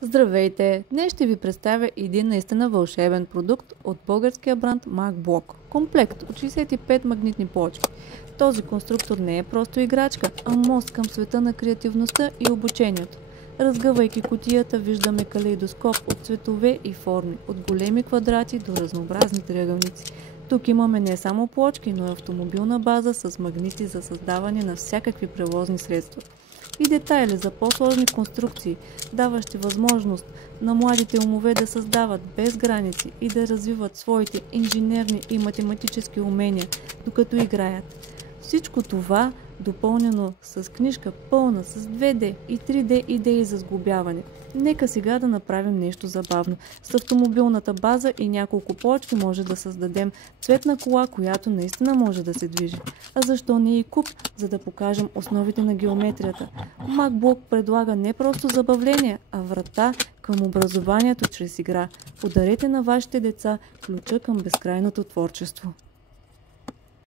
Здравейте! Днес ще ви представя един наистина вълшебен продукт от българския бранд MacBlock. Комплект от 65 магнитни плочки. Този конструктор не е просто играчка, а мост към света на креативността и обучението. Разгъвайки кутията, виждаме калейдоскоп от цветове и форми, от големи квадрати до разнообразни триъгълници. Тук имаме не само плочки, но и автомобилна база с магнити за създаване на всякакви превозни средства. И детайли за по-сложни конструкции, даващи възможност на младите умове да създават без граници и да развиват своите инженерни и математически умения, докато играят. Всичко това допълнено с книжка пълна с 2D и 3D идеи за сглобяване. Нека сега да направим нещо забавно. С автомобилната база и няколко плочки може да създадем цветна кола, която наистина може да се движи. А защо не и куб, за да покажем основите на геометрията? MacBlock предлага не просто забавление, а врата към образованието чрез игра. Подарете на вашите деца ключа към безкрайното творчество.